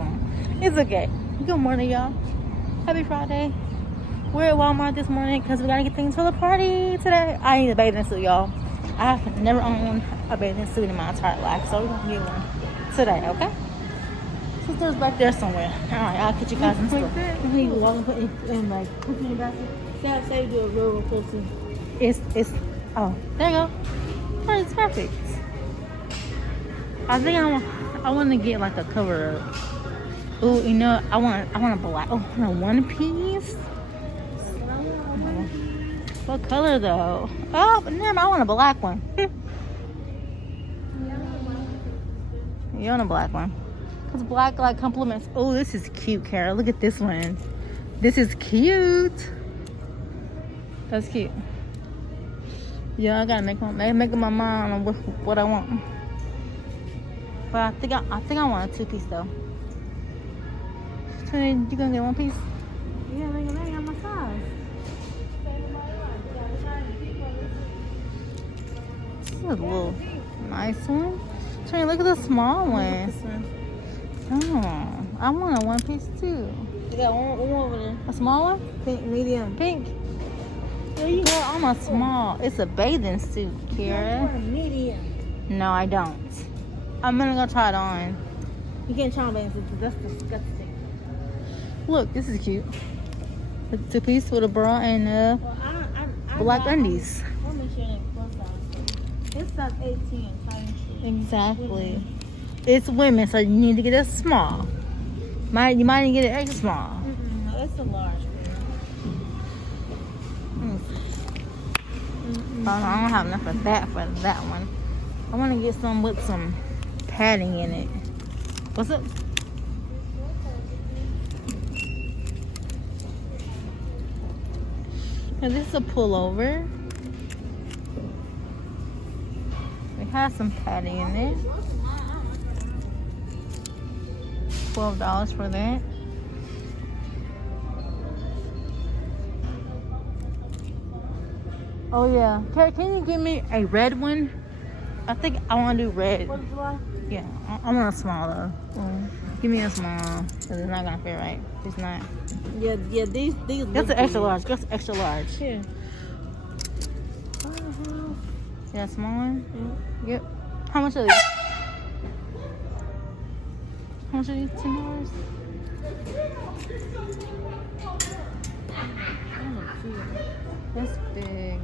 on. It's okay. Good morning, y'all. Happy Friday. We're at Walmart this morning because we gotta get things for the party today. I need a bathing suit, y'all. I have never owned a bathing suit in my entire life, so we're gonna get one today, okay? Sister's back there somewhere. Alright, I'll catch you guys in the store. You can walk and put it in like put it in the basket. Say do a real close to. It's oh, there you go. Oh, it's perfect. I think I want to get like a cover up. Oh, you know, I want a black. Oh, no, one piece. What color though? Oh, but never mind, I want a black one. You want a black one? Cause black like compliments. Oh, this is cute, Kara. Look at this one. This is cute. That's cute. Yeah, I gotta make up my mind on what I want. But I think I want a 2-piece though. So you gonna get one piece? Yeah, they got my size. This is a little nice one. Trini, look at the small one. Oh, I want a 1-piece too. You got one over there. A small one? Pink, medium. Pink. Girl, I'm a small. It's a bathing suit, Kara. Medium. No, I don't. I'm gonna go try it on. You can't try on bathing suits. That's disgusting. Look, this is cute. It's a 2-piece with a bra and black undies. Let me show you plus size. It's size 18. Exactly. It's women, so you need to get it small. You might need to get it extra small. No, it's a large. I don't have enough of that for that one. I want to get some with some padding in it. What's up? And this is a pullover. It has some padding in it. $12 for that. Oh yeah. Can you give me a red one? I think I want to do red. What do you want? Yeah, I want a small though. Give me a small, cause it's not gonna fit right. It's not. Yeah. These. That's an extra large. That's extra large. Yeah. Yeah, small one. Yep. How much are these? How much are these? $10. That's big.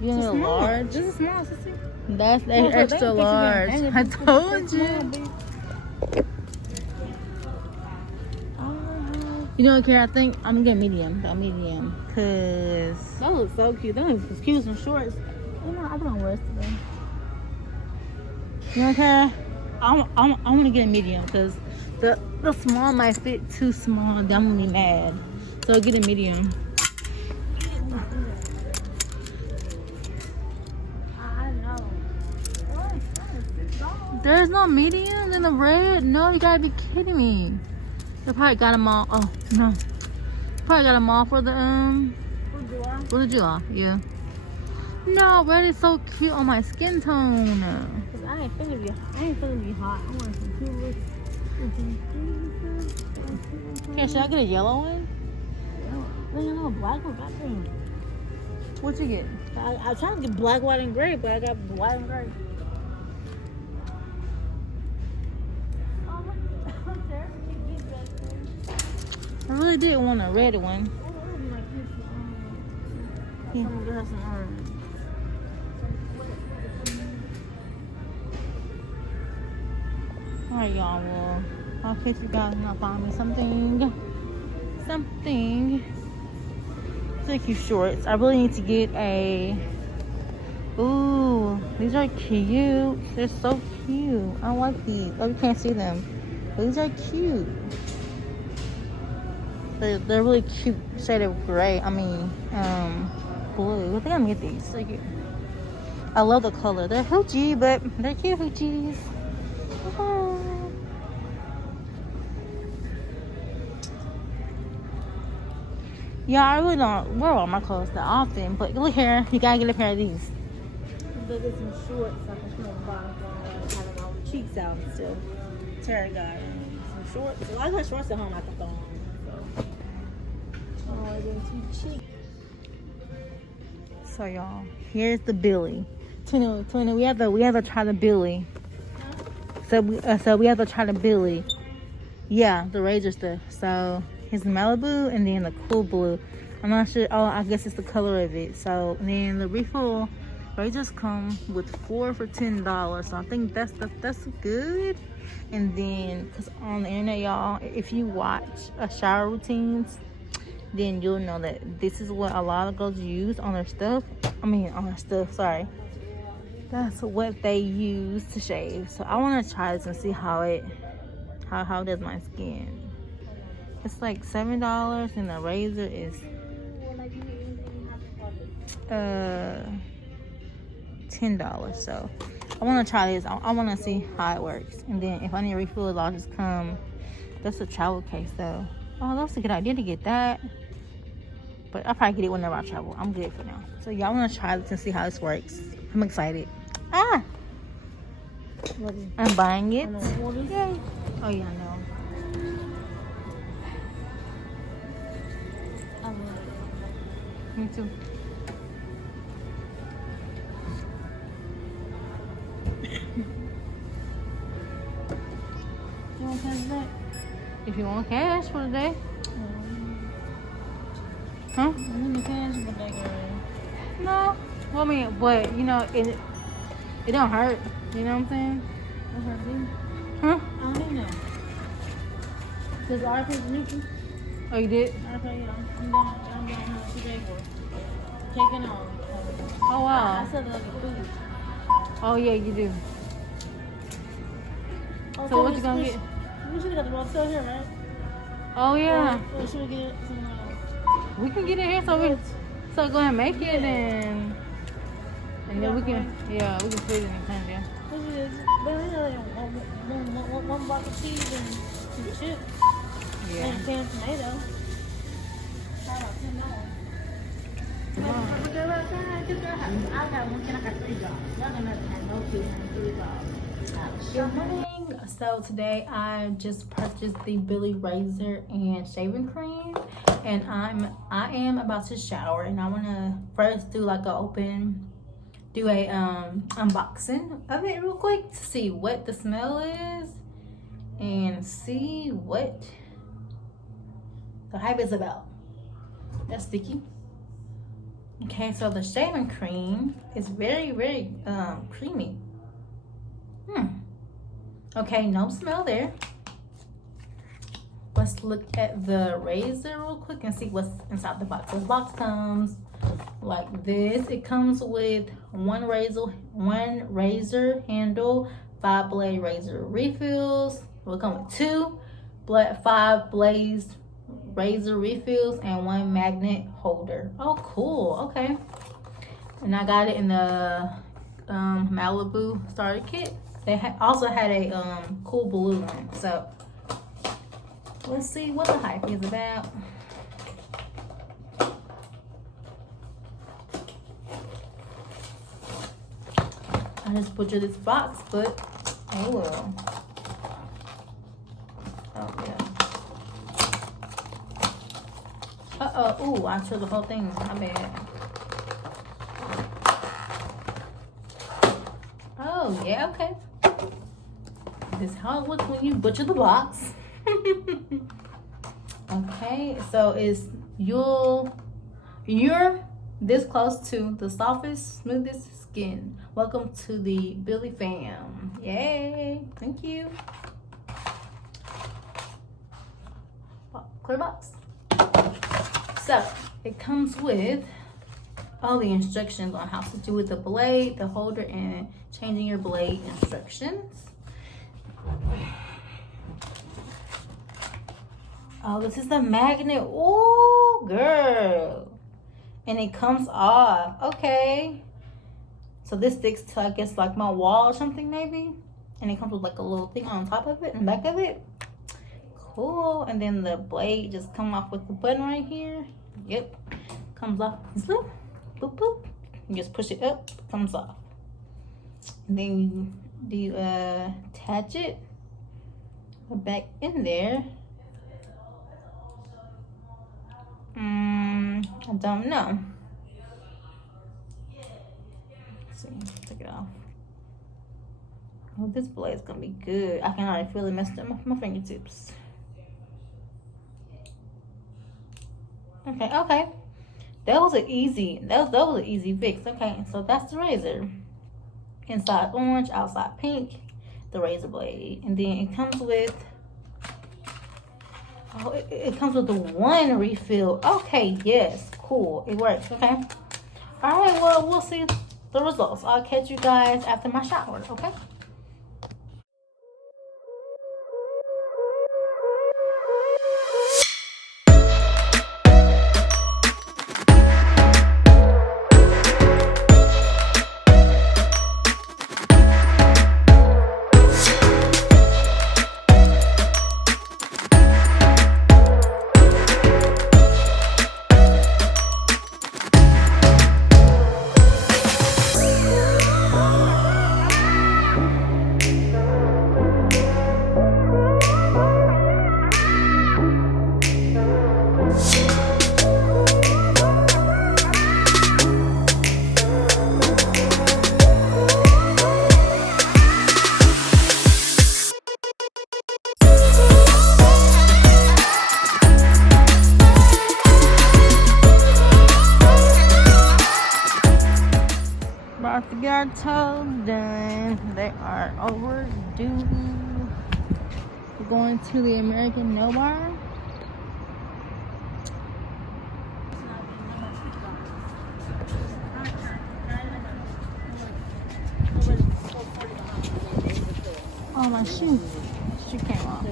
You need a large? This is small, sissy. That's extra large. I told you. You know what, Kara? I think I'm gonna get medium. A medium, cause that looks so cute. That looks cute. Some shorts. You know, I'm gonna wear it today. You know, Kara? I'm gonna get a medium, cause the small might fit too small. Then I'm gonna be mad. So get a medium. There's no medium in the red? No, you gotta be kidding me. They probably got them all. Oh, no. Probably got them all for the, for the July. Yeah. No, red is so cute on my skin tone. I ain't feeling be hot. I want some cool looks. Okay, should I get a yellow one? No, no, black one, black one. What you get? I tried to get black, white, and gray, but I got white and gray. I really did want a red one. Yeah. Alright, y'all. Well, I'll catch you guys when I find me something. Take you shorts. I really need to get a. Ooh, these are cute. They're so cute. I like these. Oh, you can't see them. But these are cute. They're really cute shade of gray. I mean, blue. I think I'm gonna get these. So cute. I love the color. They're hoochie, but they're cute hoochies. Yeah, I really don't wear all my clothes that often, but look here, you gotta get a pair of these. Look at some shorts. I can show the bottom. Having all the cheeks out still. Terry got some shorts. Well, I got shorts at home I can throw on. So. Oh, it is too cheap. So y'all, here's the Billie. Twinny, we have to try the Billie. So we have to try the Billie. Yeah, the razor stuff. So here's the Malibu and then the cool blue. I'm not sure. Oh, I guess it's the color of it. So then the refill razors come with 4 for $10. So I think that's good. And then, cause on the internet, y'all, if you watch shower routines, then you'll know that this is what a lot of girls use on their stuff. Sorry. That's what they use to shave. So I want to try this and see how it does my skin. It's like $7 and the razor is $10. So I want to try this. I want to see how it works. And then if I need refills, I'll just come. That's a travel case though. Oh, that's a good idea to get that. But I'll probably get it whenever I travel. I'm good for now. So y'all want to try this and see how this works. I'm excited. I'm buying it. Yay. Oh yeah, I know. Me too. You want cash back? If you want cash for the day. Huh? I need the cash for that girl. No. Well, I mean, but you know, it don't hurt. You know what I'm saying? What her do? Huh? I don't know. Does I pay the new? Oh, you did? I pay y'all. I'm down how to pay for it. Taking on. Oh wow. I said like a food. Oh yeah, you do. Oh, So what you gonna get? We should have got the roll still here, right? Oh yeah. Or should we get some? We can get it here, so go ahead and make it, and then we can freeze it and cleanse it. What is it? One block of cheese and some chips. Yeah. And a can of tomato. About $10. I got one can. I got 3 jobs. Y'all gonna have no 2 and 3 jobs. Good morning. So today I just purchased the Billie razor and shaving cream, and I am about to shower, and I want to first do like do a unboxing of it real quick to see what the smell is and see what the hype is about. That's sticky. Okay, so the shaving cream is very, very creamy. Okay, no smell there. Let's look at the razor real quick and see what's inside the box. The box comes like this. It comes with one razor handle, 5 blade razor refills. Will come with 5 blades razor refills and 1 magnet holder. Oh, cool. Okay. And I got it in the Malibu starter kit. They also had a cool blue one. So let's see what the hype is about. I just butchered this box, but oh well. Oh yeah. Ooh, I threw the whole thing. My bad. Oh yeah, okay. This is how it looks when you butcher the box. Okay, so you're this close to the softest, smoothest skin. Welcome to the Billie fam. Yay! Thank you. Clear box. So it comes with all the instructions on how to do with the blade, the holder, and changing your blade instructions. Oh, this is the magnet. Ooh, girl. And it comes off. Okay. So this sticks to, I guess, like my wall or something maybe. And it comes with like a little thing on top of it and back of it. Cool. And then the blade just come off with the button right here. Yep. Comes off. Boop, boop, boop. You just push it up, comes off. And then you attach it Put back in there. I don't know. Let's see, take it off. Oh, this blade is gonna be good. I can already feel it messed up my fingertips. Okay. That was an easy fix. Okay, so that's the razor. Inside orange, outside pink, the razor blade. And then it comes with, oh, it comes with the one refill. Okay, yes, cool, it works. Okay, all right, well, we'll see the results. I'll catch you guys after my shower. Okay. About to get our toes done. They are overdue. We're going to the American Nail Bar. Oh, my shoe. Shoe came off.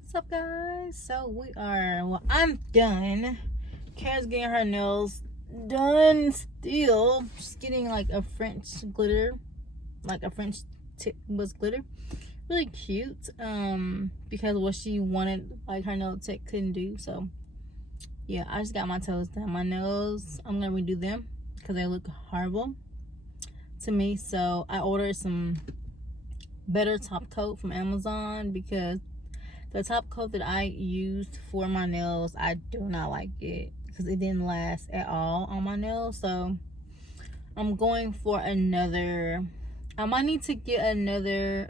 What's up, guys? So I'm done. Kara's getting her nails done still. She's getting like a French glitter, like a French tip was glitter. Really cute. Because what she wanted, like her nail tech couldn't do. So yeah, I just got my toes done. My nails, I'm gonna redo them because they look horrible to me. So I ordered some better top coat from Amazon because the top coat that I used for my nails, I do not like it because it didn't last at all on my nails. So I'm going for another. I might need to get another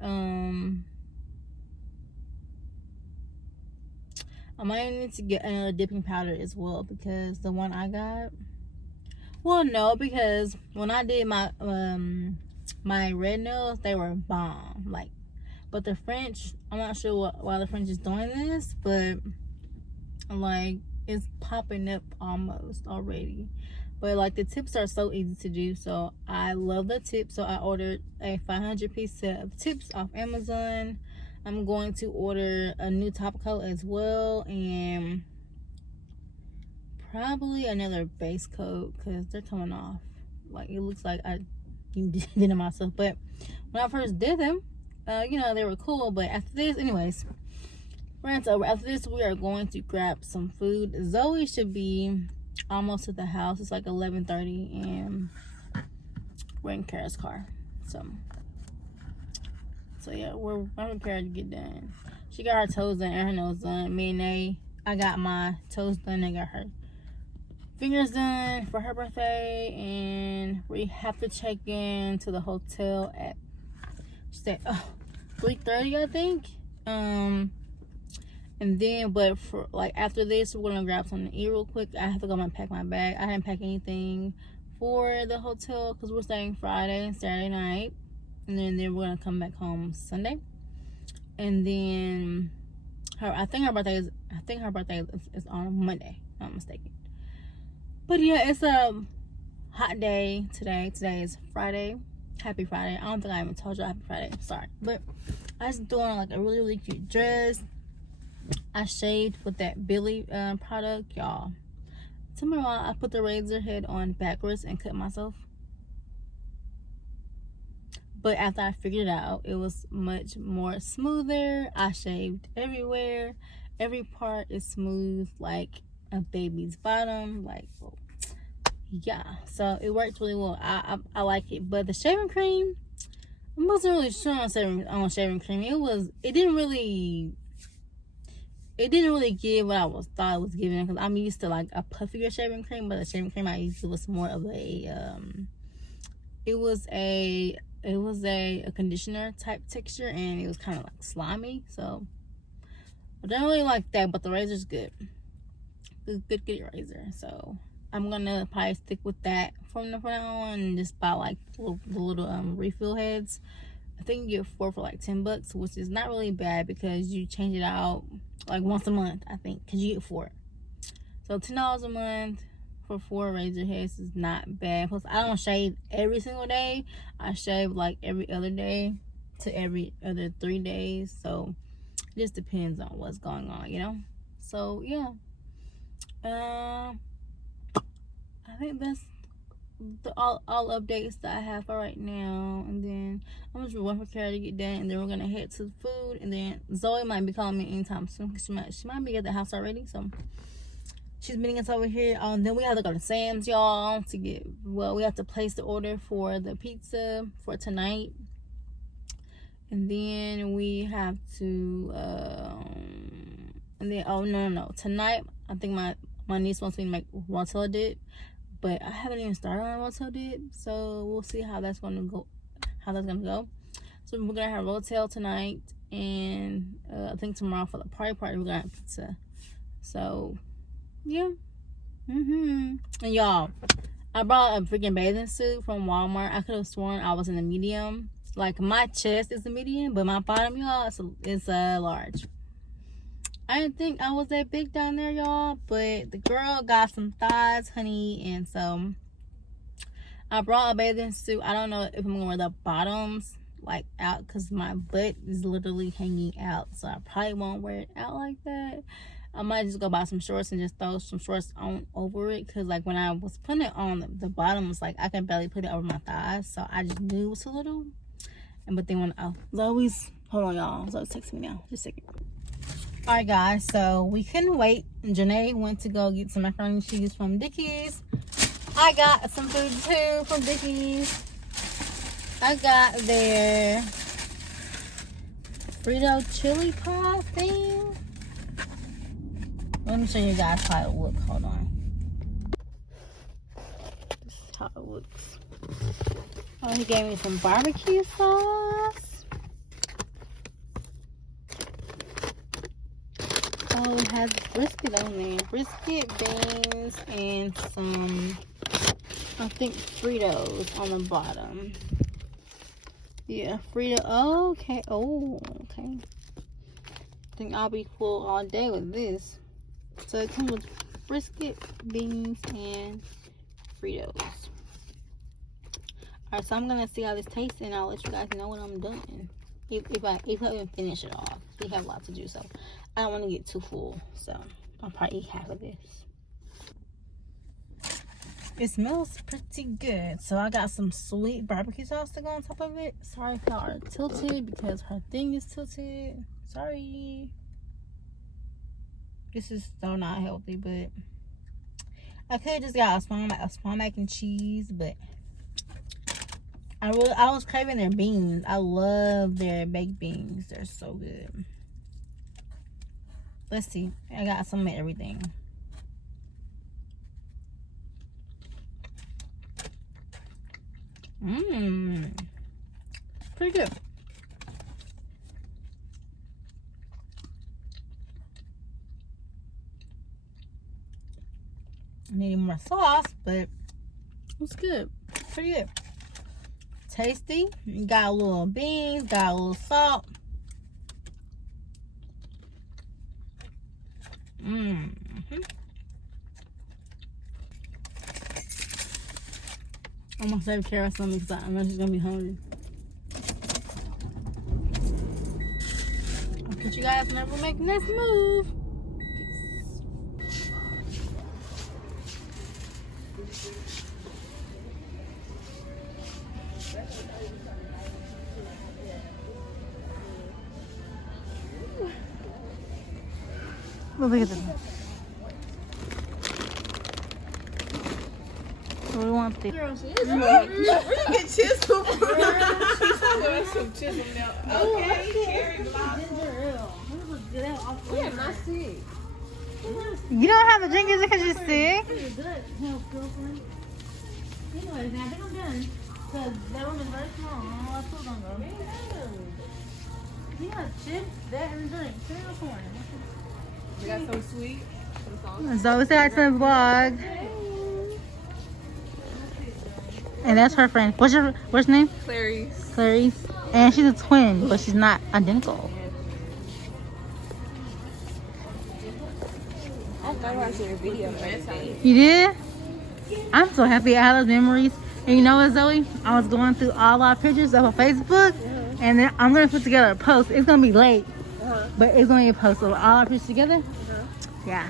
dipping powder as well, because the one I got, well, no, because when I did my my red nails, they were bomb. Like, but the French, I'm not sure why the French is doing this, but like it's popping up almost already. But like the tips are so easy to do, so I love the tips. So I ordered a 500-piece set of tips off Amazon. I'm going to order a new top coat as well, and probably another base coat because they're coming off. Like it looks like I did it myself. But when I first did them, you know, they were cool. But after this, anyways, rant's over. After this, we are going to grab some food. Zoe should be almost at the house. It's like 11:30, and we're in Kara's car. So yeah, we're prepared to get done. She got her toes done and her nose done. Me and I got my toes done and got her fingers done for her birthday, and we have to check in to the hotel at 3:30, I think. And then, but for like after this, we're gonna grab something to eat real quick. I have to go and pack my bag. I didn't pack anything for the hotel because we're staying Friday and Saturday night, and then we're gonna come back home Sunday. And then I think her birthday is on Monday, if I'm not mistaken. But yeah, it's a hot day today. Today is Friday. Happy Friday. I don't think I even told you happy Friday. Sorry, but I was doing like a really, really cute dress. I shaved with that Billie product, y'all. Tell me why I put the razor head on backwards and cut myself. But after I figured it out, it was much more smoother. I shaved everywhere. Every part is smooth like a baby's bottom. Like, yeah. So it worked really well. I like it. But the shaving cream, I wasn't really sure on shaving cream. It didn't really give what I thought it was giving, because I'm used to like a puffier shaving cream, but the shaving cream I used was more of a it was a conditioner type texture, and it was kind of like slimy. So I don't really like that, but the razor's good. Good razor. So I'm gonna probably stick with that from now on, and just buy like the little refill heads. I think you get 4 for like $10, which is not really bad because you change it out like once a month, I think, because you get 4. So $10 a month for 4 razor heads is not bad. Plus, I don't shave every single day. I shave like every other day to every other 3 days. So it just depends on what's going on, you know. So yeah, I think that's all updates that I have for right now. And then I'm just waiting for Kara to get done, and then we're gonna head to food. And then Zoe might be calling me anytime soon because she might be at the house already. So she's meeting us over here. Then we have to go to Sam's, y'all, we have to place the order for the pizza for tonight. And then we have to no, tonight I think my niece wants me to make rotella dip, but I haven't even started on rotella dip, so we'll see how that's gonna go. So we're gonna have rotella tonight, and I think tomorrow for the party we're gonna have pizza. So yeah. And y'all, I brought a freaking bathing suit from Walmart. I could have sworn I was in a medium. Like, my chest is a medium, but my bottom, y'all, is a large. I didn't think I was that big down there, y'all, but the girl got some thighs, honey, and so I brought a bathing suit. I don't know if I'm gonna wear the bottoms like out because my butt is literally hanging out, so I probably won't wear it out like that. I might just go buy some shorts and just throw some shorts on over it, because like when I was putting it on, the bottom was like I can barely put it over my thighs, so I just knew it was a little. But then when Zoe's, hold on, y'all, Zoe's texting me now, just a second. All right, guys, so we couldn't wait. Janae went to go get some macaroni and cheese from Dickies. I got some food too from Dickies. I got their Frito chili pie thing. Let me show you guys how it looks. Hold on. This is how it looks. Oh, he gave me some barbecue sauce. Oh, it has brisket on there. Brisket, beans, and some, I think, Fritos on the bottom. Yeah, Frito. Oh, okay. Oh, okay. I think I'll be full all day with this. So it comes with brisket, beans, and Fritos. Alright, so I'm gonna see how this tastes and I'll let you guys know when I'm done. If I even finish it off. We have a lot to do, so I don't want to get too full. So I'll probably eat half of this. It smells pretty good. So I got some sweet barbecue sauce to go on top of it. Sorry if y'all are tilted because her thing is tilted. Sorry. This is so not healthy, but I could have just got a small mac and cheese, but I was craving their beans. I love their baked beans. They're so good. Let's see. I got some of everything. Pretty good. I need more sauce, but it's good. Pretty good. Tasty. You got a little beans, got a little salt. I'm gonna save Kara some because I know she's gonna be hungry. I'll catch you guys whenever we make the next move. Well, look at this. What do we want to do? Girl, she is really get chisel. She's doing some chisel now. Okay, Carrie Blossom. Yeah, not sick. You don't have to drink it because you're sick. Pretty good health, girlfriend. Anyways, now I think I'm done. Because that room is very small. I don't know what food's gonna go. Yeah, chips, that, and a drink. Cereal corn. You got some sweet? Zoe said to the vlog. And that's her friend. What's her name? Clarice. Clarice. And she's a twin, but she's not identical. I thought I watched your video. You did? I'm so happy I had those memories. And you know what, Zoe? I was going through all our pictures of her Facebook, and then I'm gonna put together a post. It's gonna be late, but it's gonna be a post of all our pictures together. Yeah.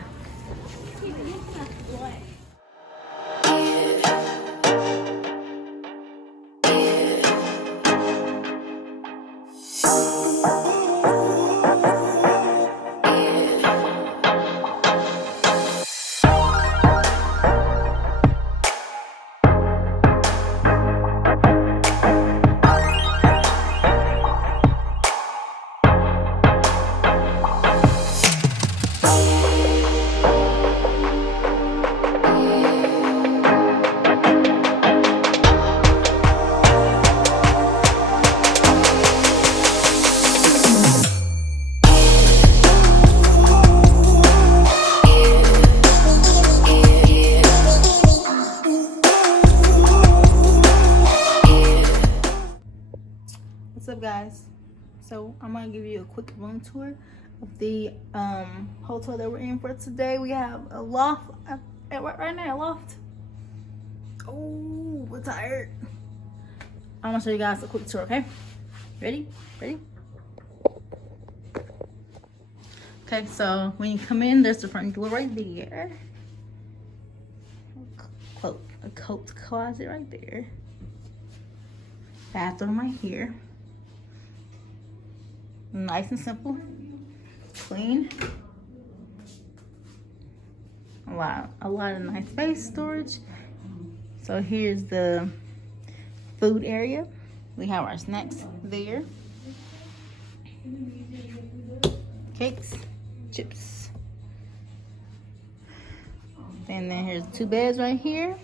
What's up, guys? So I'm gonna give you a quick room tour of the hotel that we're in for today. We have a loft right now, a loft. Oh, we're tired. I'm gonna show you guys a quick tour, okay? Ready? Okay, so when you come in, there's the front door right there. A coat closet right there. Bathroom right here. Nice and simple, clean. A lot of nice space storage. So here's the food area. We have our snacks there. Cakes, chips. And then here's 2 beds right here.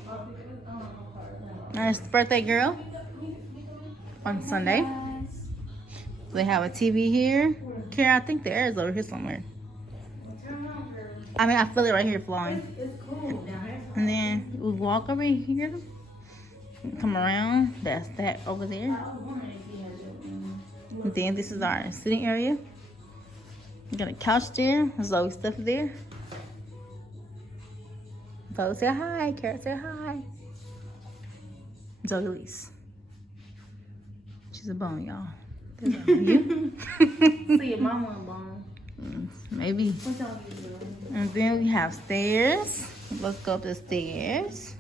There's the birthday girl on Sunday. They have a TV here. Kara, I think the air is over here somewhere. I mean, I feel it right here flowing. And then we walk over here. Come around. That's that over there. And then this is our sitting area. We got a couch there. Zoe's stuff there. Zoe say hi. Kara say hi. Zoe Lise. She's a bone, y'all. You? See your mama a bone. Maybe. What y'all be doing? And then we have stairs. Let's go up the stairs.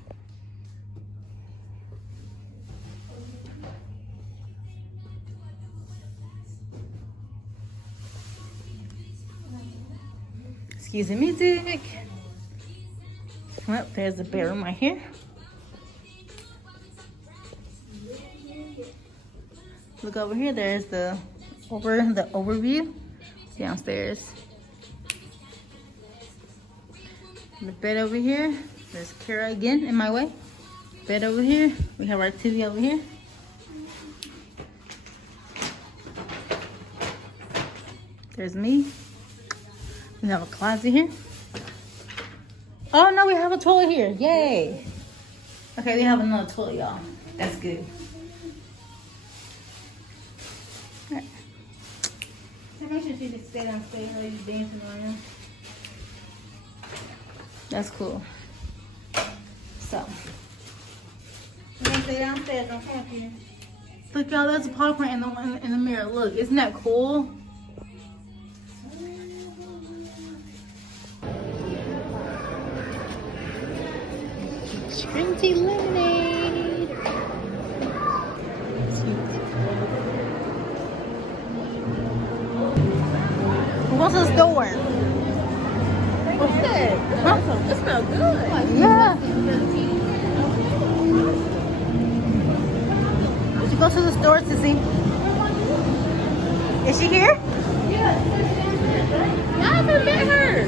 Excuse the music. Well, there's the bedroom right here. Look over here. There's the overview downstairs. The bed over here. There's Kara again in my way. Bed over here. We have our TV over here. There's me. We have a closet here. Oh no, we have a toilet here. Yay. Okay, we have another toilet, y'all. That's good. Alright. Make sure she just stay downstairs while you dancing around. That's cool. So, You gonna stay downstairs, don't come up here. look, y'all, there's a paw print in the mirror. Look, isn't that cool? Green tea lemonade. What's the store? What's that? Huh? It smells good. Yeah. We should go to the store to see. Is she here? Yeah. I haven't met her.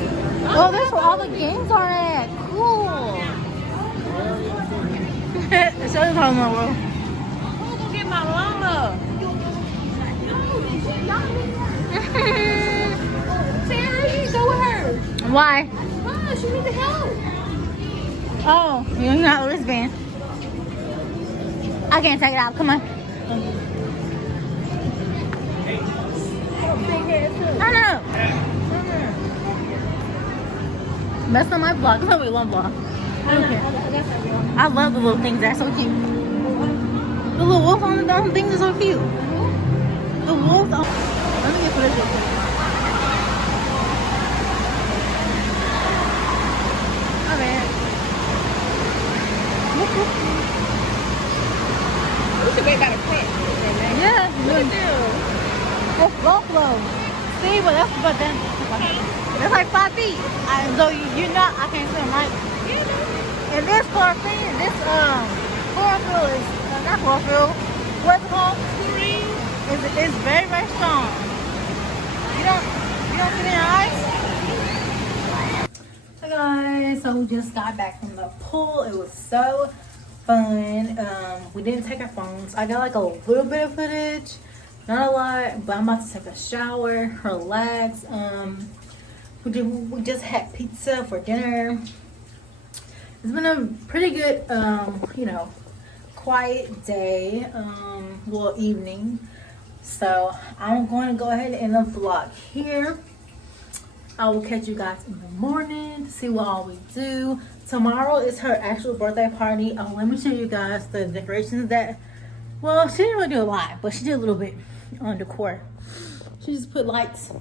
Oh, that's where all the games are at. Cool. Show you how my world. I'm gonna get my llama. Sarah, you go with her. Why? Come on, she needs help. Oh, you don't have the wristband. I can't take it out. Come on. No. Mess on my block. It's only one block. I don't care. I love the little things. They're so cute. The little wolf on the things are so cute. The wolves on. Let me get for this. Oh man. We should make that a print. Yeah. Look at them. That's buffalo. See, but that's like 5 feet. So you're not. I can't swim, right? And this chlorophyll, this chlorophyll is not chlorophyll. What's it called? Chlorine. It's very, very strong. You don't get in your eyes. Hey guys, so we just got back from the pool. It was so fun. We didn't take our phones. I got like a little bit of footage, not a lot, but I'm about to take a shower, relax. We just had pizza for dinner. It's been a pretty good, quiet day, well, evening. So I'm going to go ahead and end the vlog here. I will catch you guys in the morning to see what all we do. Tomorrow is her actual birthday party. Let me show you guys the decorations that, well, she didn't really do a lot, but she did a little bit on decor. She just put lights,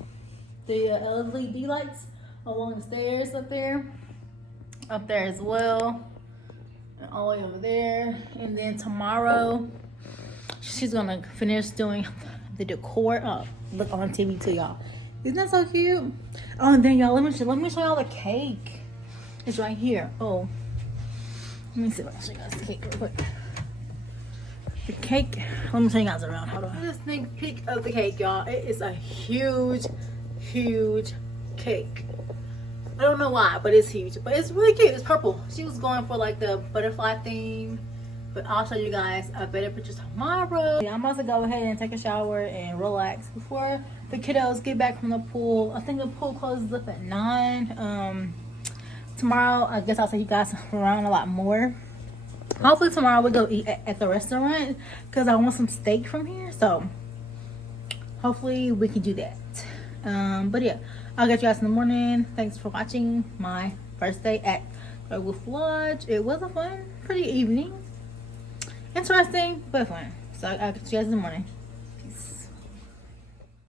the LED lights along the stairs up there as well, and all the way over there. And then tomorrow she's gonna finish doing the decor. Look on TV too, y'all. Isn't that so cute? Oh, and then y'all, let me show y'all the cake. It's right here. Oh, let me see if I can show you guys the cake real quick. The cake, let me show you guys around. Hold on. This sneak peek of the cake, y'all. It is a huge cake. I don't know why, but it's huge. But it's really cute. It's purple. She was going for like the butterfly theme. But I'll show you guys a better picture tomorrow. Yeah, I'm about to go ahead and take a shower and relax before the kiddos get back from the pool. I think the pool closes up at 9. Tomorrow, I guess I'll take you guys around a lot more. Hopefully tomorrow we'll go eat at the restaurant because I want some steak from here. So hopefully we can do that. But yeah, I'll get you guys in the morning. Thanks for watching my first day at Wolf Lodge. It was a fun, pretty evening. Interesting, but fun. So I got you guys in the morning.